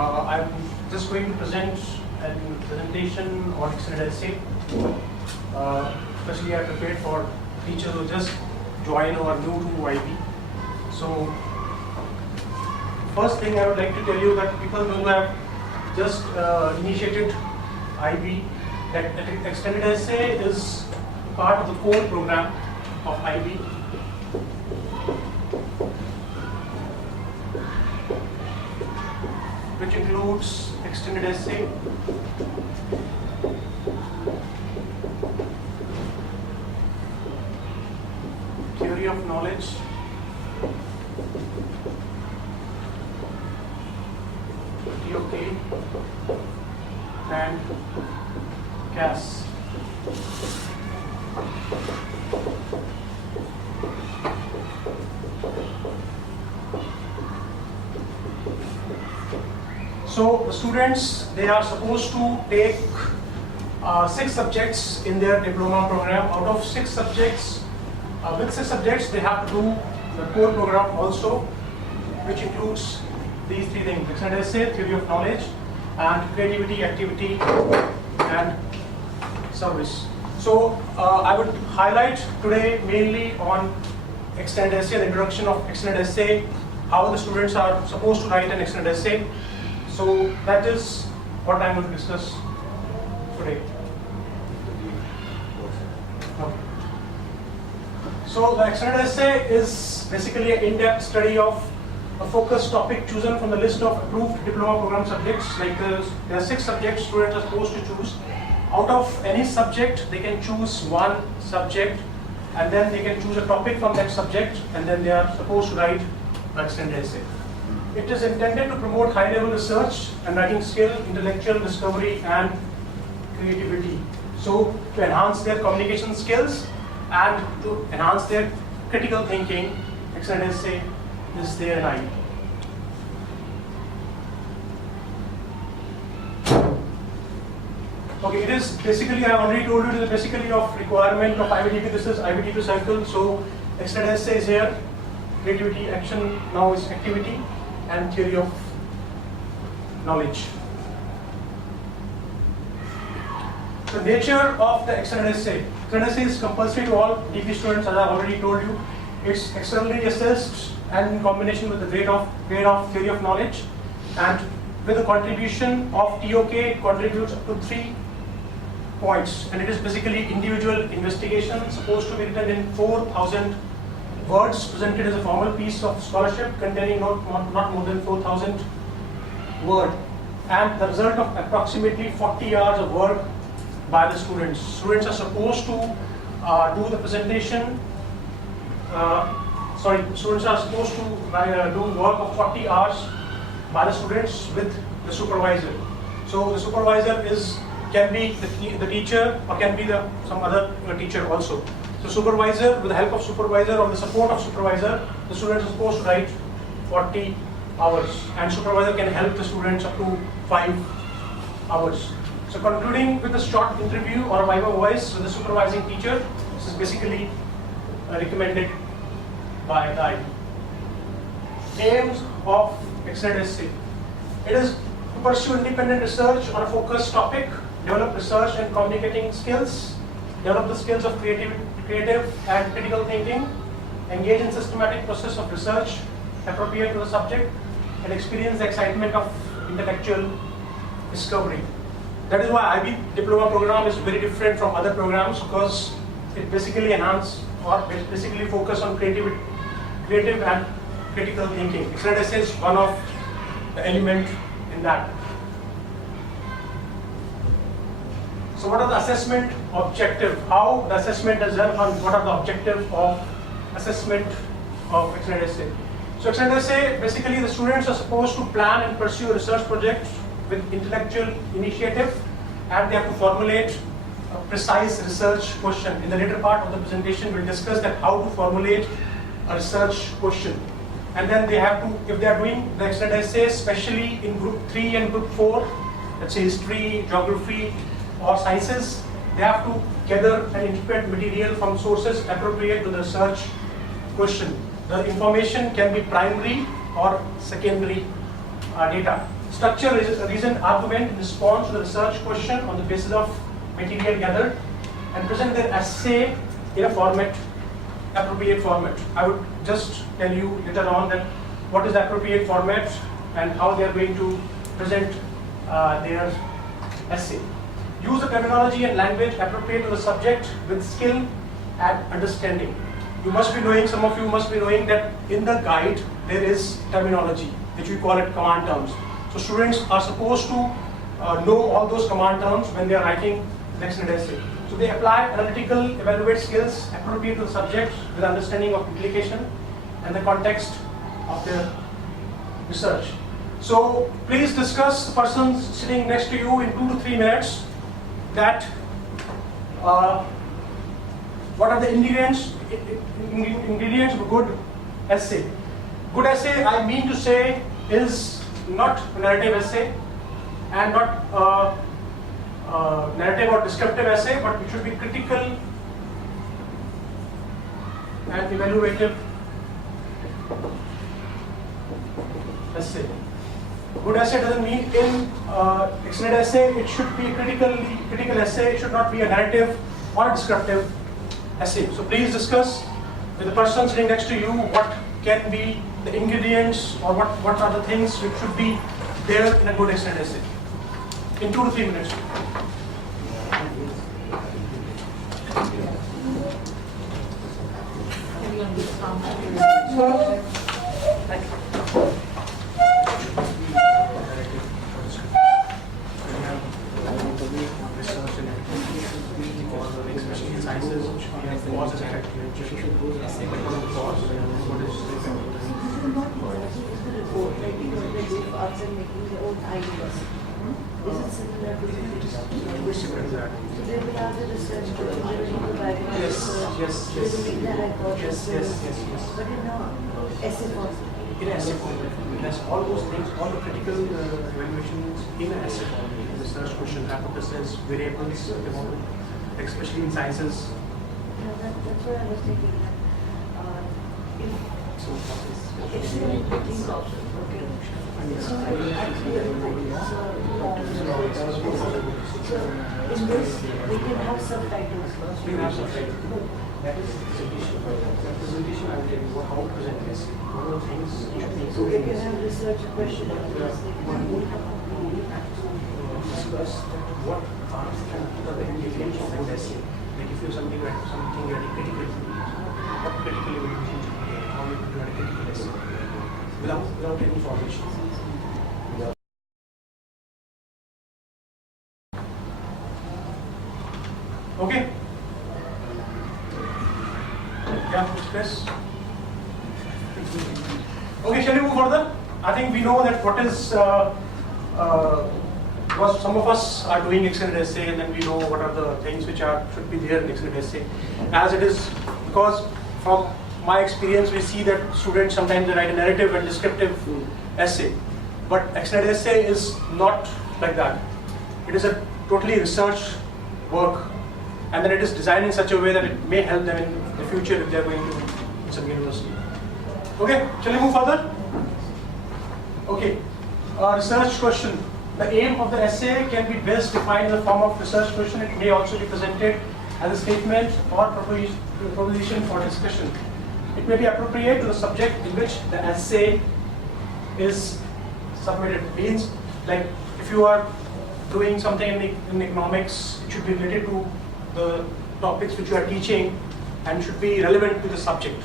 I'm just going to present a presentation on extended essay. Especially I prepared for teachers who just join or are new to IB. So, first thing I would like to tell you that people who have just initiated IB, that extended essay is part of the core program of IB. Which includes extended essay, theory of knowledge, TOK, and CAS. So the students, they are supposed to take 6 subjects in their diploma program. Out of 6 subjects, with 6 subjects, they have to do the core program also, which includes these 3 things: extended essay, theory of knowledge, and creativity, activity, and service. So I would highlight today mainly on extended essay, the introduction of extended essay, how the students are supposed to write an extended essay. So that is what I'm going to discuss today. Okay. So the extended essay is basically an in-depth study of a focused topic chosen from the list of approved diploma program subjects. Like there are 6 subjects students are supposed to choose. Out of any subject, they can choose one subject, and then they can choose a topic from that subject, and then they are supposed to write an extended essay. It is intended to promote high-level research and writing skill, intellectual discovery, and creativity. So to enhance their communication skills and to enhance their critical thinking, extended essay is there in IB. Okay, it is basically, I already told you, it is basically of requirement of IBDP. This is IBDP cycle. So extended essay is here, creativity, action, now is activity, and theory of knowledge. The nature of the extended essay. Extended essay is compulsory to all DP students, as I already told you. It's externally assessed and in combination with the grade of theory of knowledge, and with the contribution of TOK, it contributes up to 3 points, and it is basically individual investigation, supposed to be written in 4,000 words, presented as a formal piece of scholarship containing not more than 4,000 words, and the result of approximately 40 hours of work by the students. Students are supposed to do the presentation. Students are supposed to do work of 40 hours by the students with the supervisor. So the supervisor can be the teacher, or can be some other teacher also. So supervisor, with the help of supervisor or the support of supervisor, the students are supposed to write 40 hours, and supervisor can help the students up to 5 hours. So concluding with a short interview or a viva voice with the supervising teacher, this is basically recommended by the IB. Aims of extended essay. It is to pursue independent research on a focused topic, develop research and communicating skills, develop the skills of creative and critical thinking, engage in systematic process of research appropriate to the subject, and experience the excitement of intellectual discovery. That is why IB diploma program is very different from other programs, because it basically enhance or basically focus on creative and critical thinking. Extended essay is one of the element in that. So what are the assessment objective? How the assessment is done, and what are the objective of assessment of extended essay? So extended essay, basically the students are supposed to plan and pursue a research project with intellectual initiative, and they have to formulate a precise research question. In the later part of the presentation, we'll discuss that how to formulate a research question. And then they have to, if they are doing the extended essay, especially in group 3 and group 4, let's say history, geography, or sciences, they have to gather and interpret material from sources appropriate to the research question. The information can be primary or secondary data. structure a reasoned argument in response to the research question on the basis of material gathered, and present their essay in a format, appropriate format. I would just tell you later on that what is the appropriate format and how they are going to present their essay. Use the terminology and language appropriate to the subject with skill and understanding. You must be knowing, some of you must be knowing that in the guide there is terminology, which we call it command terms. So students are supposed to know all those command terms when they are writing the extended essay. So they apply analytical, evaluate skills appropriate to the subject with understanding of implication and the context of their research. So please discuss the person sitting next to you in 2 to 3 minutes that what are the ingredients of a good essay. Good essay, I mean to say, is not a narrative essay and not a narrative or descriptive essay, but it should be critical and evaluative essay. Good essay doesn't mean in extended essay it should be a critical essay. It should not be a narrative or a descriptive essay. So please discuss with the person sitting next to you what can be the ingredients or what are the things which should be there in a good extended essay. In 2 to 3 minutes. In an essay form, it has all those things, all the critical evaluations in an essay form. Research question, hypothesis, variables, especially in sciences. Yeah, that's what I was thinking. It's in okay. So in this, we can have subtitles. We can have subtitles. That is presentation. That presentation, I will tell you how to present this. What are the things you should be So we can have research question on this. Discuss what are the ingredients of good essay. Like if you something very critical, what critical evaluation should be there, how you do a critical essay without any formation. Okay. Yeah, Chris. Okay, shall we move further? I think we know that what is because some of us are doing extended essay, and then we know what are the things which should be there in extended essay. As it is, because from my experience, we see that students sometimes they write a narrative and descriptive essay, but extended essay is not like that. It is a totally research work, and then it is designed in such a way that it may help them in the future if they are going to some university. Okay, shall we move further? Okay, research question. The aim of the essay can be best defined in the form of research question. It may also be presented as a statement or proposition for discussion. It may be appropriate to the subject in which the essay is submitted. Means, like if you are doing something in economics, it should be related to the topics which you are teaching and should be relevant to the subject.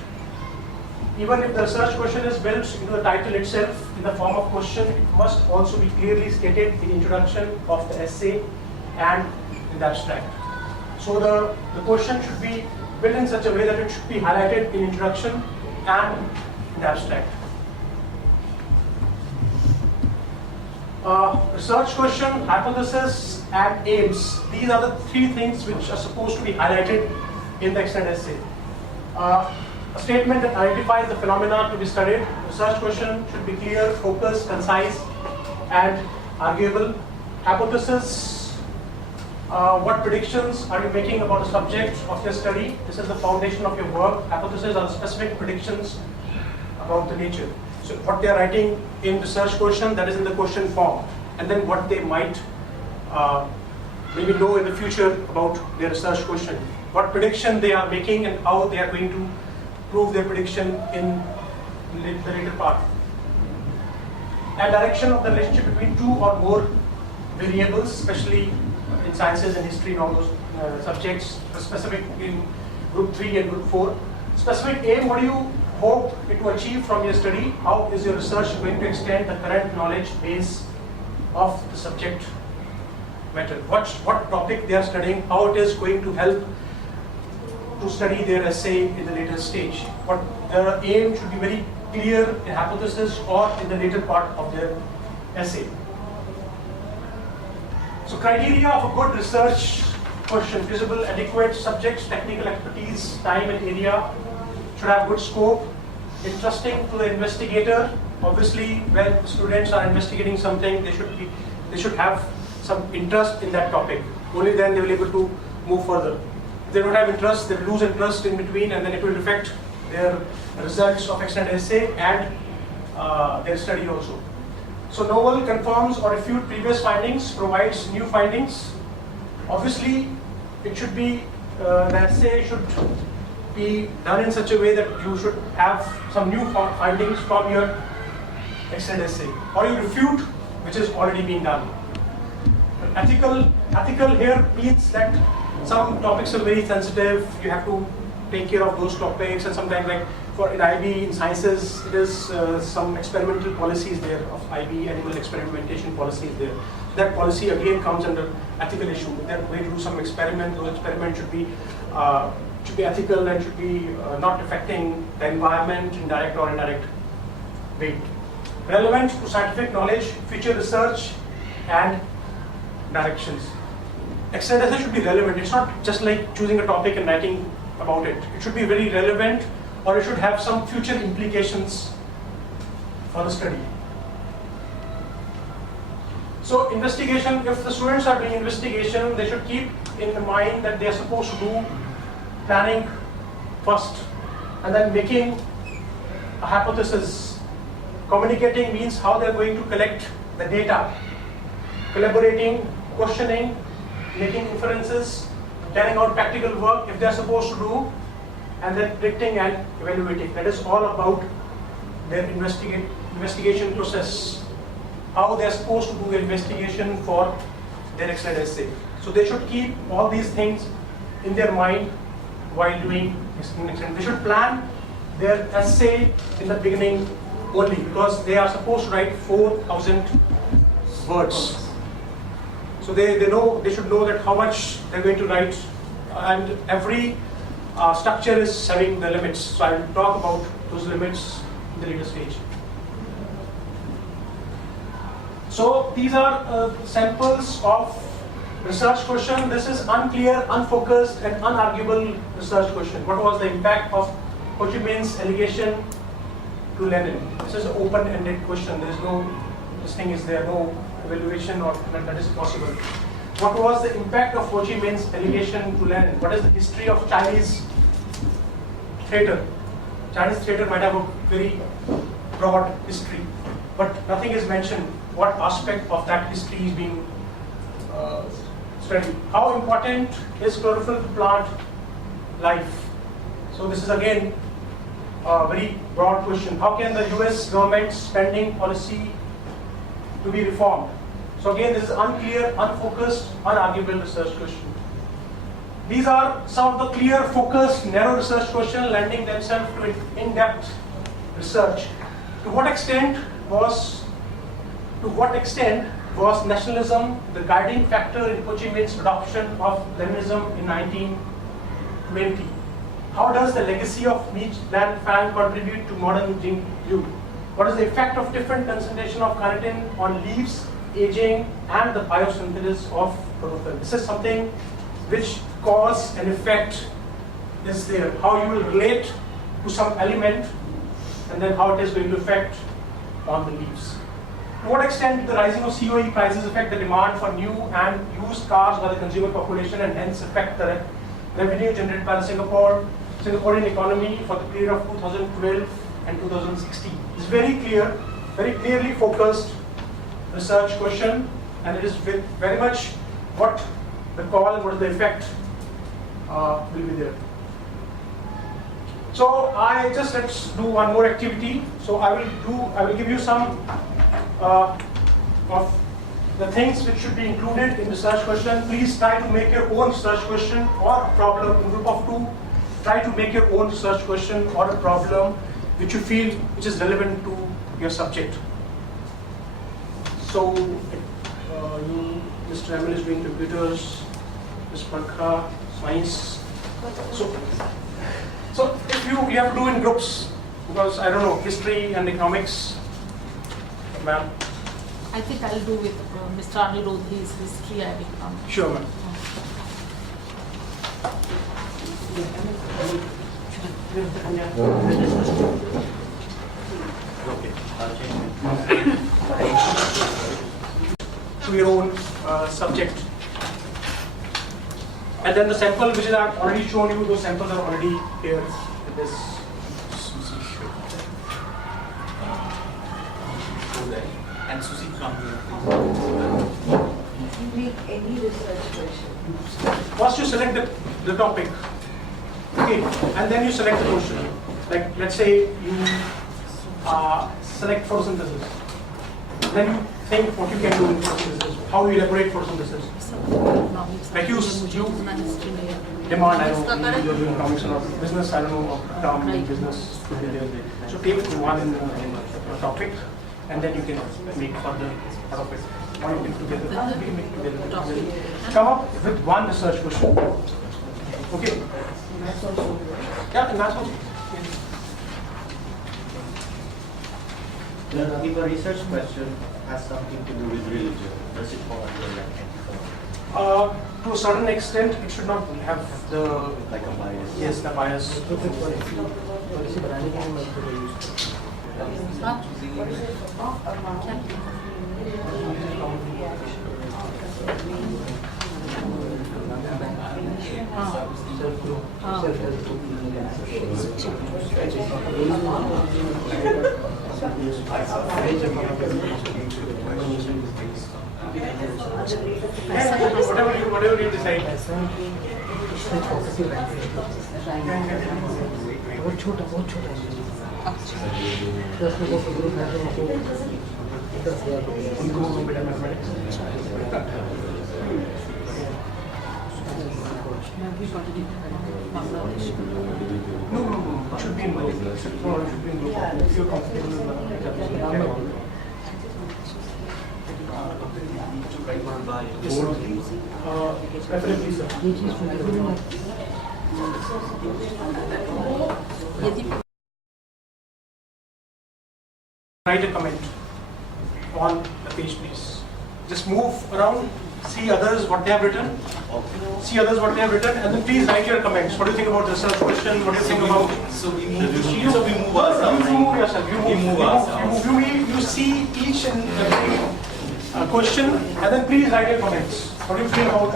Even if the research question is built into the title itself in the form of question, it must also be clearly stated in the introduction of the essay and in the abstract. So the question should be built in such a way that it should be highlighted in introduction and in the abstract. Research question, hypothesis, and aims. These are the three things which are supposed to be highlighted in the extended essay. A statement that identifies the phenomena to be studied. Research question should be clear, focused, concise, and arguable. Hypothesis, what predictions are you making about the subject of your study? This is the foundation of your work. Hypotheses are specific predictions about the nature. So what they are writing in research question, that is in the question form, and then what they might maybe know in the future about their research question, what prediction they are making and how they are going to prove their prediction in the later part. And direction of the relationship between two or more variables, especially in sciences and history and all those subjects, specific in group 3 and group 4. Specific aim, what do you hope to achieve from your study? How is your research going to extend the current knowledge base of the subject matter? What topic they are studying, how it is going to help to study their essay in the later stage. What their aim should be very clear in hypothesis or in the later part of their essay. So criteria of a good research question: feasible, adequate, subjects, technical expertise, time and area, should have good scope, interesting to the investigator. Obviously, when students are investigating something, they should have some interest in that topic. Only then they will be able to move further. If they don't have interest, they lose interest in between, and then it will affect their results of extended essay and their study also. So novel, confirms or refute previous findings, provides new findings. Obviously, it should be, the essay should be done in such a way that you should have some new findings from your extended essay, or you refute which is already being done. Ethical here means that some topics are very sensitive, you have to take care of those topics, and sometimes like for in IB, in sciences, it is some experimental policies there of IB, animal experimentation policies there. So that policy again comes under ethical issue. They're going to do some experiment, those experiments should be ethical and should be not affecting the environment in direct or indirect way. Relevant to scientific knowledge, future research and directions. Extended essay should be relevant. It's not just like choosing a topic and writing about it. It should be very relevant, or it should have some future implications for the study. So investigation, if the students are doing investigation, they should keep in mind that they are supposed to do planning first and then making a hypothesis. Communicating means how they are going to collect the data. Collaborating, questioning, making inferences, carrying out practical work if they are supposed to do, and then predicting and evaluating. That is all about their investigation process. How they are supposed to do the investigation for their extended essay. So they should keep all these things in their mind while doing extended. They should plan their essay in the beginning only, because they are supposed to write 4,000 words. So they should know that how much they're going to write, and every structure is having the limits. So I will talk about those limits in the later stage. So these are samples of research question. This is unclear, unfocused, and unarguable research question. What was the impact of Ho Chi Minh's allegation to Lenin? This is an open-ended question. There is no, this thing is there, no evaluation or that is possible. What was the impact of Ho Chi Minh's allegation to Lenin? What is the history of Chinese theatre? Chinese theatre might have a very broad history, but nothing is mentioned. What aspect of that history is being studied? How important is chlorophyll to plant life? So this is again a very broad question. How can the US government's spending policy to be reformed? So again, this is unclear, unfocused, unarguable research question. These are some of the clear, focused, narrow research questions lending themselves to in-depth research. To what extent was nationalism the guiding factor in Ho Chi Minh's adoption of Leninism in 1920? How does the legacy of Mich Lan Fan contribute to modern Jing Liu? What is the effect of different concentration of carnitine on leaves, aging, and the biosynthesis of chlorophyll? This is something which cause and effect is there. How you will relate to some element, and then how it is going to affect on the leaves. To what extent did the rising of COE prices affect the demand for new and used cars by the consumer population, and hence affect the revenue generated by the Singaporean economy for the period of 2012 and 2016. It's very clear, very clearly focused research question, and it is very much what the call and what is the effect will be there. So let's do one more activity. So I will give you some of the things which should be included in research question. Please try to make your own research question or a problem in group of 2. Try to make your own research question or a problem which you feel which is relevant to your subject. So Mr. Emil is doing computers, Ms. Pankaj, science. So if you have to do in groups, because I don't know, history and economics, ma'am. I think I'll do with Mr. Anirudh, his history and economics. Sure, ma'am. To your own subject. And then the sample which I've already shown you, those samples are already here in this. And Susie, come here, You make any research question. First you select the topic, okay, and then you select the question. Like let's say you select photosynthesis. Then you think what you can do in photosynthesis, how you elaborate photosynthesis. Like you demand, I don't know, you're doing economics or business, I don't know, term in business. So take one topic, and then you can make further out of it. Or you can together. Come up with one research question. Okay. Yeah, and that's also. If a research question has something to do with religion, does it fall under like ethical? To a certain extent, it should not have the Like a bias? yes, the bias. Whatever you decide. बहुत छोटा है 10 लोगों का group है तो 10,000 No. It should be in group. It should be in group. If you're comfortable with definitely, sir. Write a comment on the page, please. Just move around, see others what they have written. See others what they have written, and then please write your comments. What do you think about the research question? What do you think about? So we move ourselves. You move yourself. You move ourselves. You see each and every question, and then please write your comments. What do you feel about?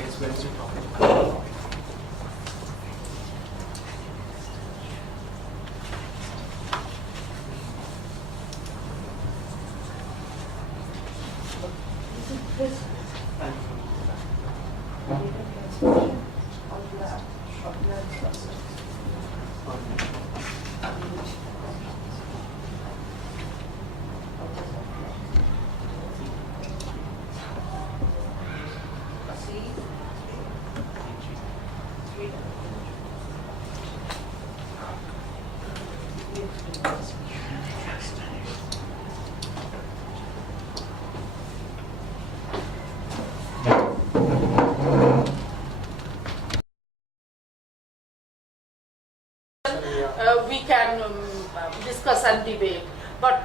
Yes, where is your topic? This We can discuss and debate, but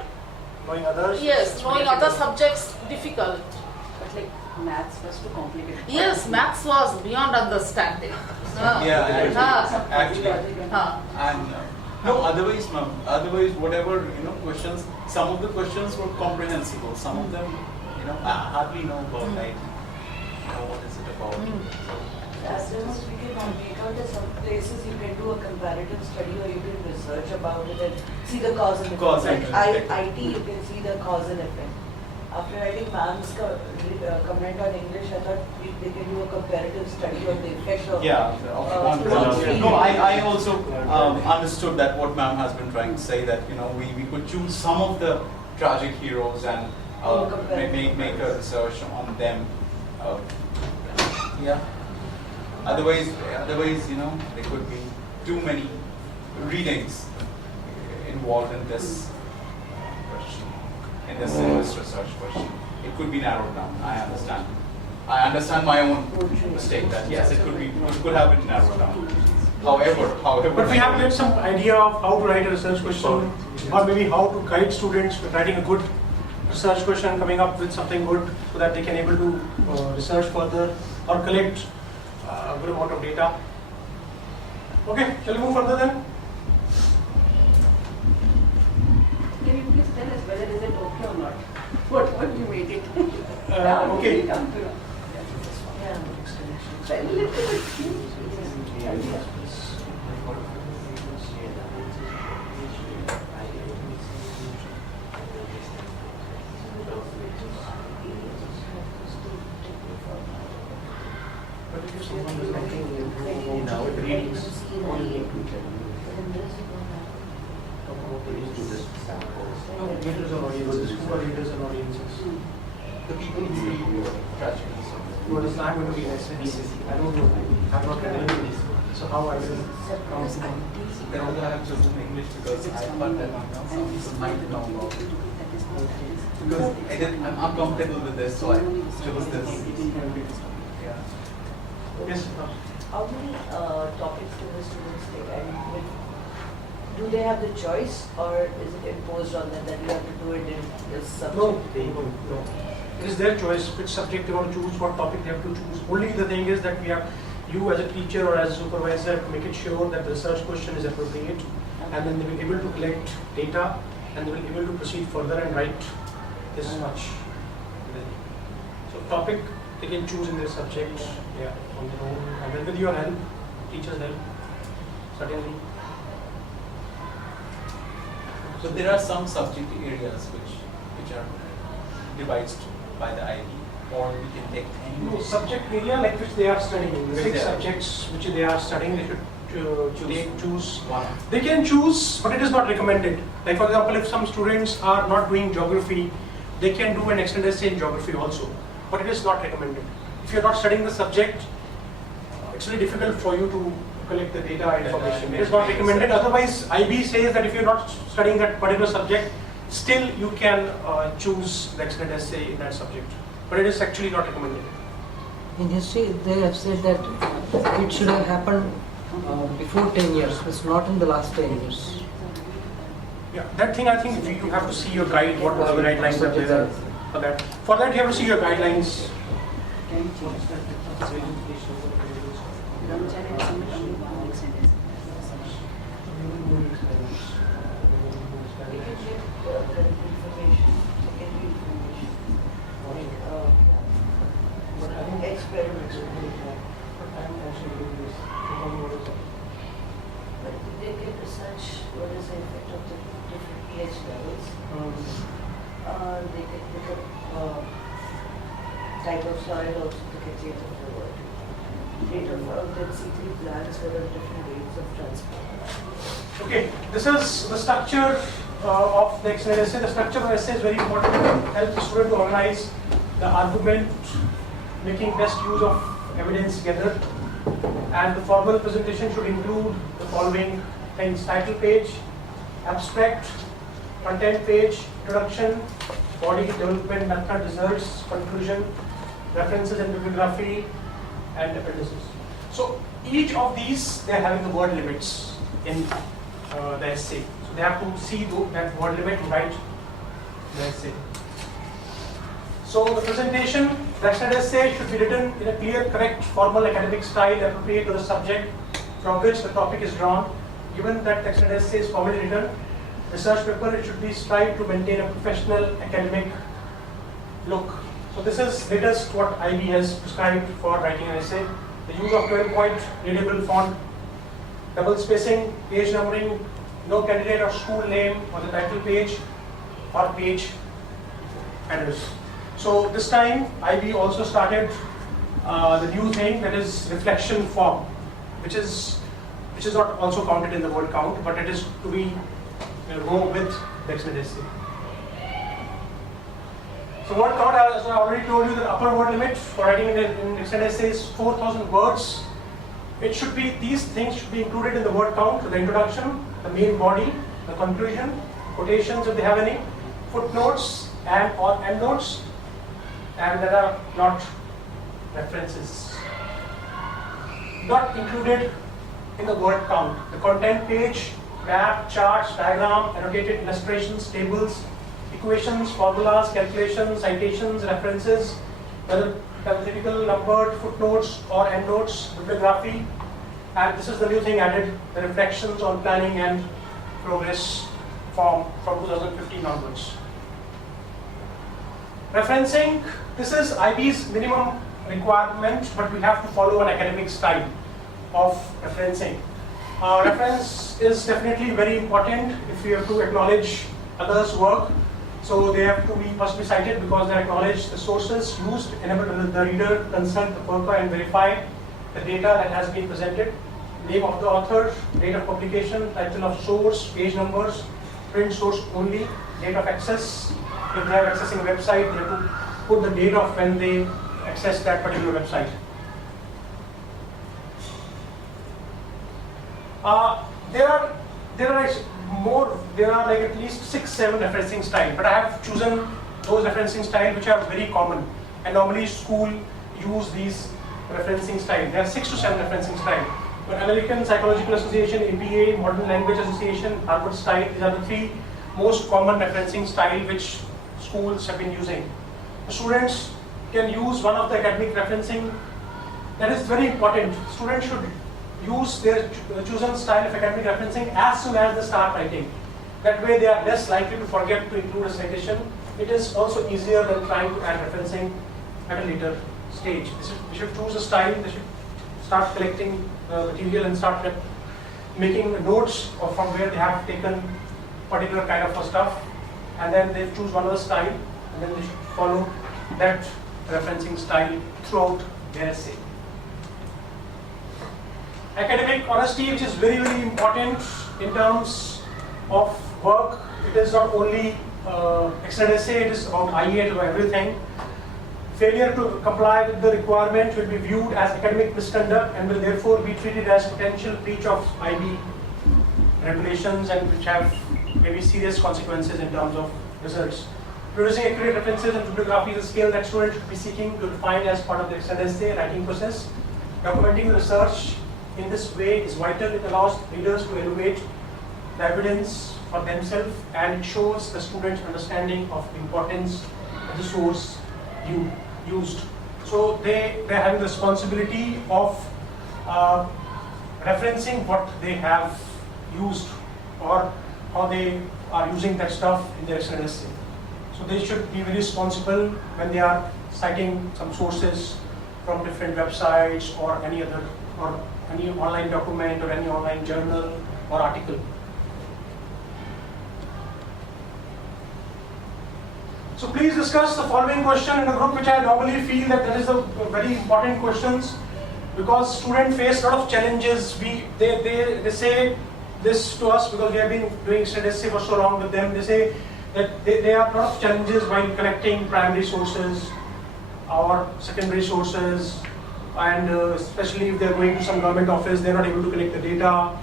Knowing others? yes, knowing other subjects difficult. But like maths was too complicated. Yes, maths was beyond understanding. Yeah, actually, Ah. I'm No, otherwise, ma'am. Otherwise, whatever questions. Some of the questions were comprehensible. Some of them, I hardly know about IT. What is it about? As soon as we can make out that some places you can do a comparative study or you can research about it and see the cause and effect. Cause and Like effect. IT, you can see the cause and effect. After writing ma'am's comment on English, I thought they can do a comparative study on the effect of No, I also understood that what ma'am has been trying to say, that we could choose some of the tragic heroes and make a research on them. Yeah. Otherwise, there could be too many readings involved in this question, in this research question. It could be narrowed down. I understand. I understand my own mistake that yes, it could have been narrowed down. However. But we have to get some idea of how to write a research question, or maybe how to guide students with writing a good research question, coming up with something good, so that they can able to research further or collect a good amount of data. Okay, shall we move further then? Can you please tell us whether is it okay or not? What you made it? Okay. Yeah. A little bit. But if someone is writing now it reads readers or audiences, who are readers and audiences? The people who read tragedies. What is I'm going to be an essay? I don't know. I'm not read it. So how I will come to know? Then also I have chosen English because I thought that some might know about it. Because I'm comfortable with this, so I chose this. Yeah. Yes. How many topics do the students take? I mean, do they have the choice, or is it imposed on them that you have to do it in this subject? No. It is their choice which subject they want to choose, what topic they have to choose. Only the thing is that we have, you as a teacher or as a supervisor, to make it sure that the research question is appropriate, and then they will be able to collect data, and they will be able to proceed further and write this much. So topic they can choose in their subject, on their own, and then with your help, teacher's help, certainly. So there are some subject areas which are devised by the IB, or we can take any. No, subject area like which they are studying, Which 6 they are. subjects which they are studying, they should choose. One. They can choose, but it is not recommended. Like for example, if some students are not doing geography, they can do an extended essay in geography also, but it is not recommended. If you are not studying the subject, it's very difficult for you to collect the data information. It is not recommended. Otherwise, IB says that if you are not studying that particular subject, still you can choose the extended essay in that subject. But it is actually not recommended. In history, they have said that it should have happened before 10 years, it's not in the last 10 years. Yeah, that thing I think you have to see your guide, what are the guidelines that are there for that. For that you have to see your guidelines. Experiments. But did they get research what is the effect of the different pH levels? They can look at type of soil also to get rate of the word. Rate of that C3 plants were at different rates of transport. Okay, this is the structure of the extended essay. The structure of the essay is very important to help the student to organize the argument, making best use of evidence gathered. And the formal presentation should include the following things: title page, abstract, content page, introduction, body, development, method, results, conclusion, references and bibliography, and appendices. So each of these, they are having the word limits in the essay. So they have to see that word limit and write the essay. So the presentation, the extended essay should be written in a clear, correct, formal academic style appropriate to the subject from which the topic is drawn. given that the extended essay is formally written, research paper, it should be strive to maintain a professional academic look. So this is latest what IB has prescribed for writing an essay. The use of 12-point readable font, double spacing, page numbering, no candidate or school name on the title page or page headers. So this time IB also started the new thing, that is reflection form, which is not also counted in the word count, but it is to be go with the extended essay. So word count, as I already told you, the upper word limit for writing in extended essay is 4,000 words. It should be, these things should be included in the word count: the introduction, the main body, the conclusion, quotations if they have any, footnotes and or endnotes, and there are not references. Not included in the word count: the content page, map, charts, diagram, annotated illustrations, tables, equations, formulas, calculations, citations, references, whether parenthetical, numbered, footnotes or endnotes, bibliography, and this is the new thing added, the reflections on planning and progress form from 2015 onwards. Referencing, this is IB's minimum requirement, but we have to follow an academic style of referencing. Reference is definitely very important if we have to acknowledge others' work. So they have to be must be cited because they acknowledge the sources used, enable the reader consult the purpose and verify the data that has been presented, name of the author, date of publication, title of source, page numbers, print source only, date of access. If they are accessing a website, they have to put the date of when they access that particular website. There are like at least 6-7 referencing styles, but I have chosen those referencing styles which are very common, and normally school use these referencing styles. There are 6 to 7 referencing styles. But American Psychological Association, APA, Modern Language Association, Harvard style, these are the 3 most common referencing styles which schools have been using. The students can use one of the academic referencing. That is very important. Students should use their chosen style of academic referencing as soon as they start writing. That way they are less likely to forget to include a citation. It is also easier than trying to add referencing at a later stage. They should choose a style, they should start collecting material and start making notes of from where they have taken particular kind of stuff, and then they choose one other style, and then they should follow that referencing style throughout their essay. Academic honesty, which is very, very important in terms of work. It is not only extended essay, it is about IA to everything. Failure to comply with the requirement will be viewed as academic misconduct and will therefore be treated as potential breach of IB regulations, and which have maybe serious consequences in terms of results. Producing accurate references and bibliography is a skill that students should be seeking to define as part of the extended essay writing process. Documenting the research in this way is vital. It allows readers to evaluate the evidence for themselves, and it shows the student's understanding of the importance of the source used. So they're having the responsibility of referencing what they have used or how they are using that stuff in their extended essay. So they should be very responsible when they are citing some sources from different websites or any other, or any online document or any online journal or article. So please discuss the following question in a group, which I normally feel that is the very important questions, because students face a lot of challenges. They say this to us because we have been doing extended essay for so long with them. They say that there are a lot of challenges while collecting primary sources or secondary sources, and especially if they are going to some government office, they are not able to collect the data.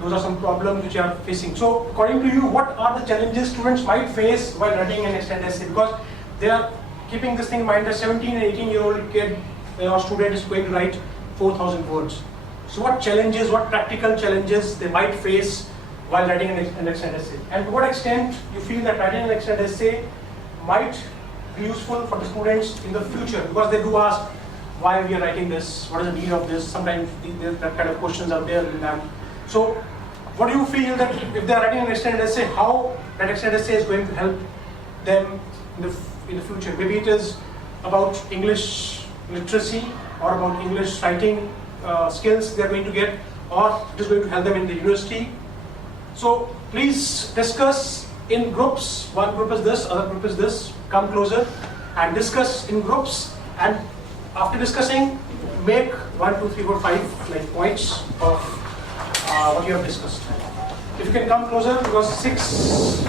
Those are some problems which you are facing. So according to you, what are the challenges students might face while writing an extended essay? Because they are keeping this thing in mind, a 17 and 18-year-old kid or student is going to write 4,000 words. So what challenges, what practical challenges they might face while writing an extended essay? And to what extent you feel that writing an extended essay might be useful for the students in the future? Because they do ask why we are writing this, what is the need of this? Sometimes that kind of questions are there in them. So what do you feel that if they are writing an extended essay, how that extended essay is going to help them in the future? Maybe it is about English literacy or about English writing skills they are going to get, or it is going to help them in the university. So please discuss in groups. One group is this, other group is this. Come closer and discuss in groups, and after discussing, make 1, 2, 3, 4, 5 like points of what you have discussed. If you can come closer, because six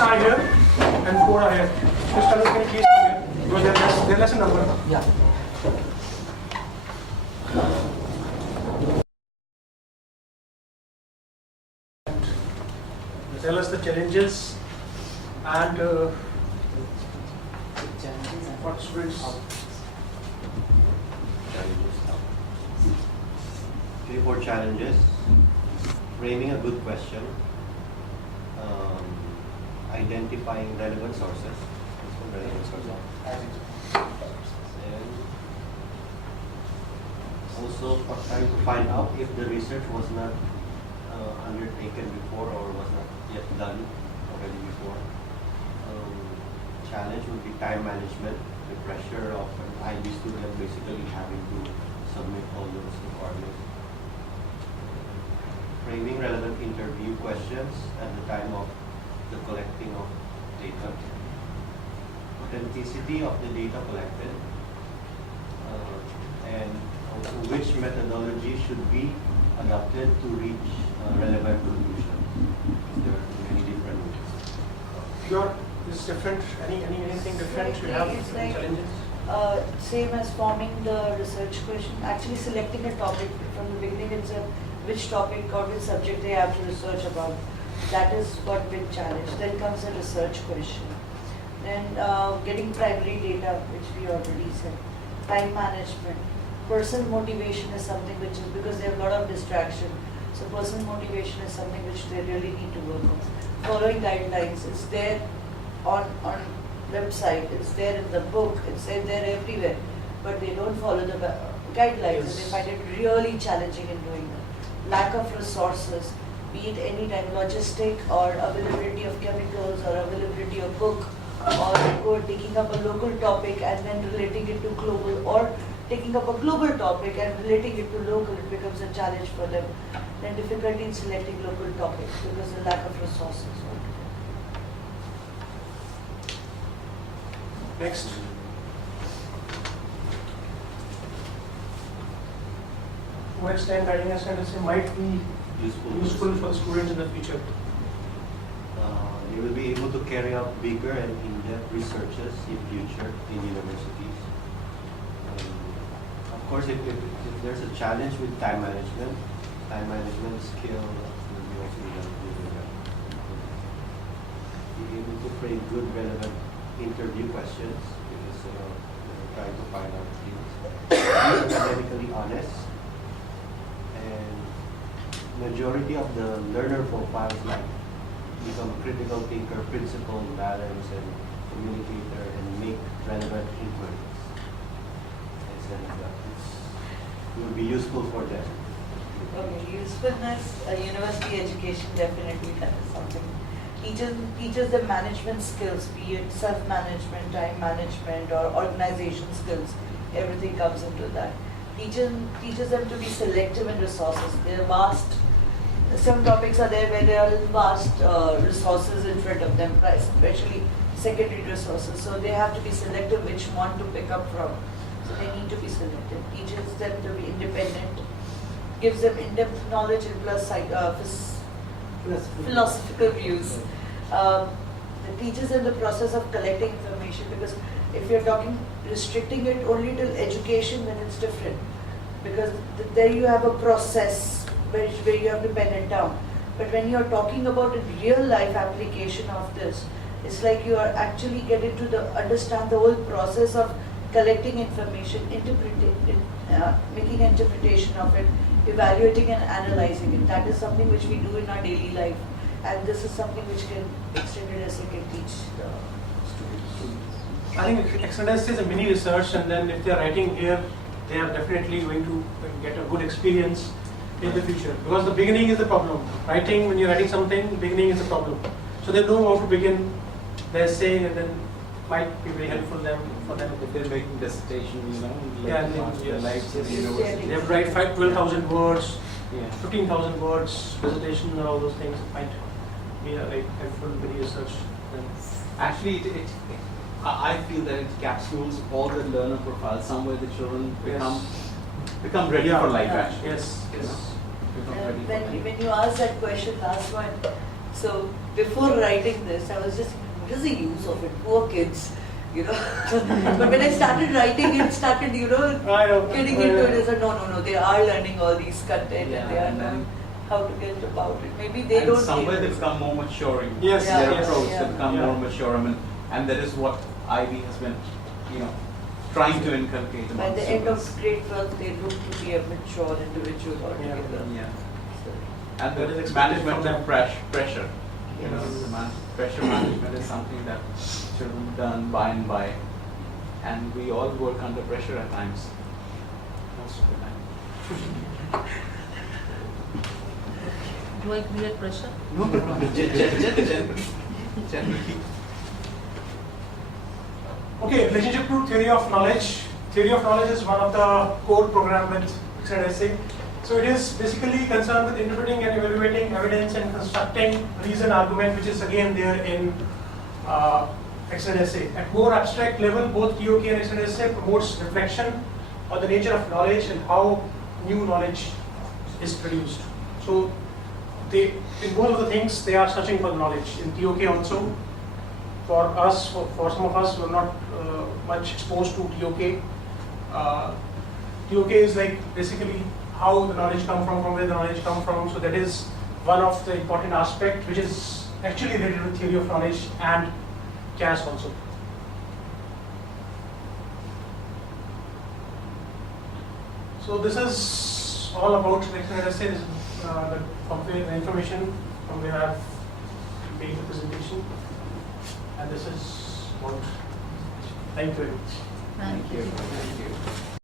are here and 4 are here. Mr. Can you please come here? Because they're less in number. Yeah. Tell us the challenges and what students. Three, four challenges. Framing a good question. Identifying relevant sources. And also trying to find out if the research was not undertaken before or was not yet done already before. Challenge would be time management, the pressure of an IB student basically having to submit all those requirements. Framing relevant interview questions at the time of the collecting of data. Authenticity of the data collected. And also which methodology should be adopted to reach relevant conclusions. There are many different ways. Your is different. Anything different you have? It's like, Challenges? same as forming the research question, actually selecting a topic from the beginning itself, which topic or which subject they have to research about. That is what big challenge. Then comes a research question. Then getting primary data, which we already said. Time management. Personal motivation is something which is, because they have a lot of distraction. So personal motivation is something which they really need to work on. Following guidelines is there on website, it's there in the book, it's there everywhere. But they don't follow the guidelines, and they find it really challenging in doing that. Lack of resources, be it any time logistic or availability of chemicals or availability of book, or taking up a local topic and then relating it to global, or taking up a global topic and relating it to local, it becomes a challenge for them. Then difficulty in selecting local topics because of lack of resources. Next. To what extent writing a sentence might be useful for the students in the future? You will be able to carry out bigger and in-depth researches in future in universities. Of course, if there's a challenge with time management skill will be also developed. Be able to frame good, relevant interview questions because we're trying to find out things. Be academically honest, and majority of the learner profiles like become a critical thinker, principled, balanced, and communicator, and make relevant inquiries. It will be useful for them. Okay, usefulness, university education definitely that is something. Teaches them management skills, be it self-management, time management, or organization skills. Everything comes into that. Teaches them to be selective in resources. They're vast. Some topics are there where there are vast resources in front of them, especially secondary resources. So they have to be selective which one to pick up from. So they need to be selective. Teaches them to be independent. Gives them in-depth knowledge and plus philosophical views. It teaches them the process of collecting information, because if you're restricting it only to education, then it's different. Because there you have a process where you have to pen it down. But when you're talking about a real life application of this, it's like you are actually getting to understand the whole process of collecting information, making an interpretation of it, evaluating and analyzing it. That is something which we do in our daily life, and this is something which can extended essay can teach the students. I think extended essay is a mini research, and then if they are writing here, they are definitely going to get a good experience in the future, because the beginning is the problem. Writing, when you're writing something, the beginning is the problem. So they know how to begin their essay, and then might be very helpful for them. If they're making dissertation, Yeah, their yes. lives in Yes. the university. They have to write 12,000 words, Yeah. 15,000 words, presentation, and all those things. It might be like helpful with research. Then. Actually, I feel that it capsules all the learner profiles. Somewhere the children become ready Yeah. for life. Yeah. Actually, Yes, yes. become ready for life. When you asked that question last one, so before writing this, I was just, what is the use of it? Poor kids, But when I started writing, it started, I know. getting into it. I said, no, they are learning all these content Yeah, and they are and then- knowing how to get about it. Maybe they And don't. somewhere they realize. become more mature in Yes, their yes, approach. yeah. They become Yeah. more mature. And that is what Ivy has been, trying to inculcate By among the end of students. grade 12, they look to be a mature individual altogether. Yeah. So, And That is the expected from management of them. pressure. Yes. Pressure management is something that children learn by and by. And we all work under pressure at times. Most of the time. Do I create pressure? No, generally. Okay, relationship to theory of knowledge. Theory of knowledge is one of the core program with extended essay. So it is basically concerned with interpreting and evaluating evidence and constructing reason argument, which is again there in extended essay. At more abstract level, both TOK and extended essay promotes reflection on the nature of knowledge and how new knowledge is produced. So in both of the things, they are searching for knowledge. In TOK also, for us, for some of us who are not much exposed to TOK, TOK is like basically how the knowledge come from where the knowledge come from. So that is one of the important aspect which is actually related with theory of knowledge and CAS also. So this is all about the extended essay. This is the information from where I have made the presentation, and this is what. Thank you very much. Thank Thank you.